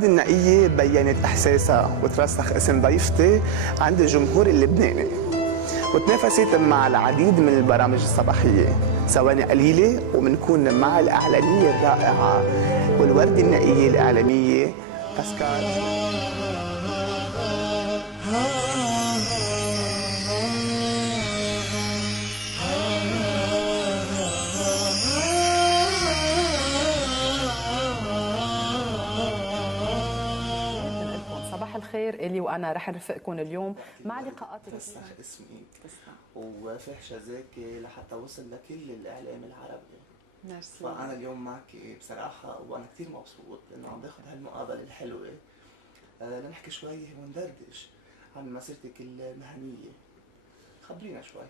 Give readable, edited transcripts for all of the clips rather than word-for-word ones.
الوردة النقية بيّنت إحساسها وترسخ اسم ضيفتي عند الجمهور اللبناني، وتنافست مع العديد من البرامج الصباحية. ثواني قليلة ومنكون مع الإعلامية الرائعة والوردة النقية الإعلامية باسكال. صباح الخير إلي، وأنا رح نرافقكم اليوم مع لقاءات ترسخ اسمي وفحشة زكي لحتى وصل لكل الإعلام العربي. ميرسي. فأنا اليوم معك بصراحة وأنا كتير مبسوط إنه عم باخد هالمقابلة الحلوة لنحكي شوي وندردش عن مسيرتك المهنية. خبرينا شوي.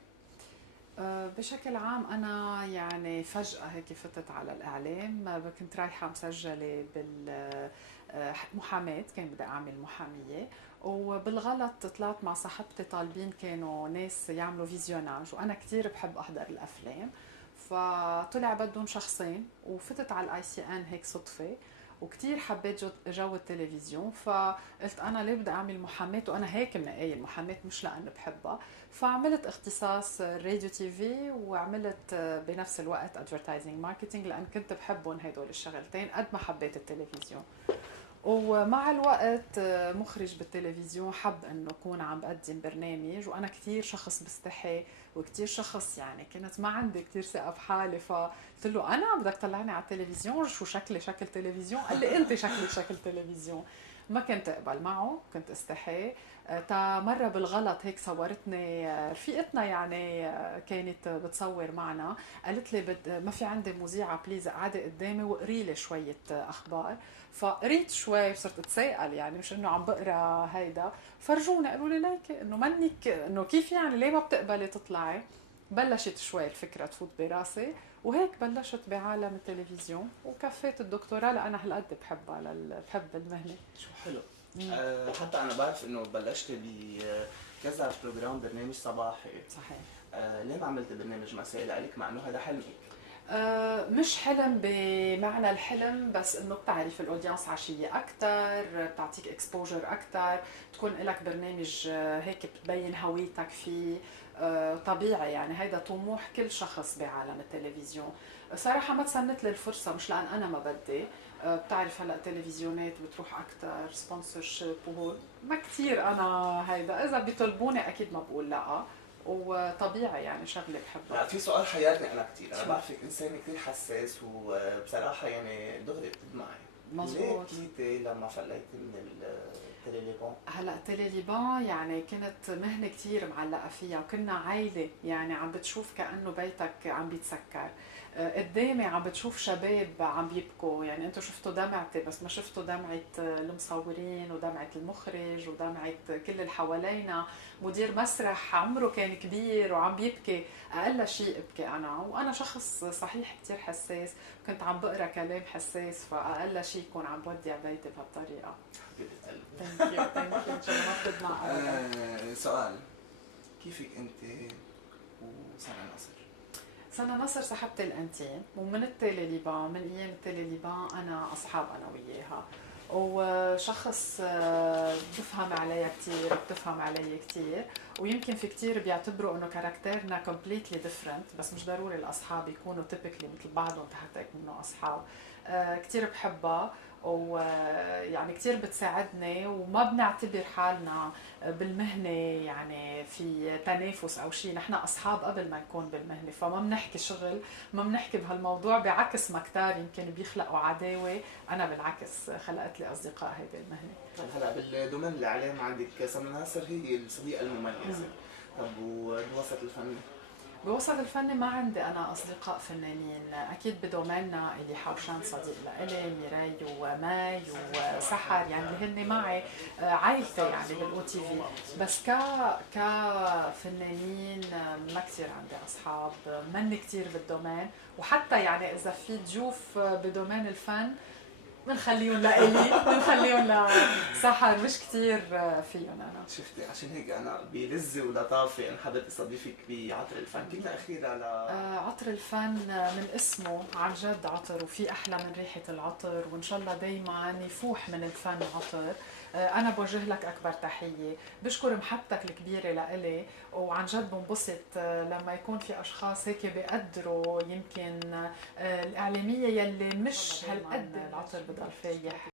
بشكل عام أنا يعني فجأة هيك فتت على الإعلام، كنت رايحة مسجلة بالمحاماة، كان بدي أعمل محامية، وبالغلط طلعت مع صاحبتي طالبين كانوا ناس يعملوا فيزيوناج، وأنا كتير بحب أحضر الأفلام، فطلع بدهم شخصين وفتت على الاي سي ان هيك صدفة، وكتير حبيت جو التلفزيون، فقلت انا ليه بدي اعمل محاماه وانا هيك منقايه المحاماه مش لانه بحبها، فعملت اختصاص راديو تي في، وعملت بنفس الوقت ادفرتايزنج ماركتينج لان كنت بحبهم هدول الشغلتين قد ما حبيت التلفزيون. ومع الوقت مخرج بالتلفزيون حب انه اكون عم بقدم برنامج، وانا كثير شخص بستحي وكثير شخص يعني كنت ما عندي كثير ثقه بحالي، فقلت له انا بدك تطلعني على التلفزيون؟ شو شكلي شكل تلفزيون؟ قال لي انت شكلك شكل تلفزيون. ما كنت اقبل معه، كنت استحي. تا مره بالغلط هيك صورتني رفيقتنا يعني كانت بتصور معنا، قالت لي ما في عندي مذيعه بليز قعدي قدامي وقري لي شويه اخبار. فقريت شوي وصرت اتساءل يعني مش انه عم بقرا هيدا، فرجوني قالوا لي ليكي انه منك انه كيف يعني ليه ما بتقبلي تطلعي. بلشت شوي الفكره تفوت براسي، وهيك بلشت بعالم التلفزيون وكفيت الدكتوراه لأنا هالقد بحبها بحب المهنه. شو حلو. حتى انا بعرف انه بلشت بكذا برنامج صباحي. صحيح. ليه ما عملت برنامج مسائي لإلك مع انه هذا حلمك؟ مش حلم بمعنى الحلم، بس انه بتعرف الاودينس عشيه اكثر، بتعطيك اكسبوجر اكثر، تكون لك برنامج هيك بتبين هويتك فيه. طبيعي يعني هيدا طموح كل شخص بعالم التلفزيون. صراحه ما تسنت لي الفرصه مش لان انا ما بدي. بتعرف هلا التلفزيونات بتروح اكثر سبونسر شيب وهول ما كثير انا هيدا، اذا بيطلبوني اكيد ما بقول لا، وطبيعي يعني شغله بحبها. في سؤال حيرني انا كثير، انا بعرفك انسان كثير حساس وبصراحه يعني دغري بتدمعي. مظبوط. ليه كيتي لما فليتي من التليليبون؟ هلا التليليبان يعني كانت مهنه كثير معلقه فيها، وكنا عائله يعني عم بتشوف كانه بيتك عم بيتسكر. قدامي عم بتشوف شباب عم بيبكوا، يعني انتم شفتوا دمعتي بس ما شفتوا دمعه المصورين ودمعه المخرج ودمعه كل اللي حوالينا. مدير مسرح عمره كان كبير وعم بيبكي، اقل شيء ابكي انا، وانا شخص صحيح كثير حساس، كنت عم بقرا كلام حساس، فاقل شيء يكون عم بودع بيتي بهالطريقه. حبيبه ثانك يو ثانك يو، ان شاء الله ما بتدمع ابدا. سؤال، كيفك انت وسنة نصر؟ سنة نصر صاحبتي الانتيم، ومن التليليبان، من ايام التليليبان انا اصحاب انا وياها، وشخص بفهم عليها كثير بتفهم علي كثير، ويمكن في كثير بيعتبروا انه كاركترنا كومبليتلي ديفرنت، بس مش ضروري الاصحاب يكونوا تيبيكلي مثل بعضهم حتى يكونوا اصحاب. كثير بحبها، ويعني كثير بتساعدني، وما بنعتبر حالنا بالمهنة يعني في تنافس أو شيء، نحن أصحاب قبل ما نكون بالمهنة، فما بنحكي شغل، ما بنحكي بهالموضوع، بعكس ما كتار يمكن بيخلقوا عداوة، أنا بالعكس خلقت لي أصدقاء هيدي المهنة. هلا بالدومين الإعلام عندك سنة ناصر هي الصديقة المميزة. طب وبوسط الفن؟ بوسط الفني ما عندي أنا أصدقاء فنانين، أكيد بدوميننا اللي حوشان صديق لإلي، ميراي وماي وسحر، يعني اللي هن معي عائلتي يعني بالأو تي في، بس كفنانين ما كثير عندي أصحاب، مني كثير بالدومين، وحتى يعني إذا في ضيوف بدومين الفن بنخليهم لإلي، بنخليهم لسحر، مش كتير فيهم أنا. شفتي عشان هيك انا بلذة ولطافه انا حابب استضيفك بعطر الفن. كلمه اخيره عطر الفن من اسمه عن جد عطر، وفي احلى من ريحه العطر، وان شاء الله دايما يفوح من الفن عطر. انا بوجه لك اكبر تحيه، بشكر محبتك الكبيره لإلي، وعن جد بنبسط لما يكون في اشخاص هيك بيقدروا يمكن الاعلاميه يلي مش هالقد العطر بضل فايح.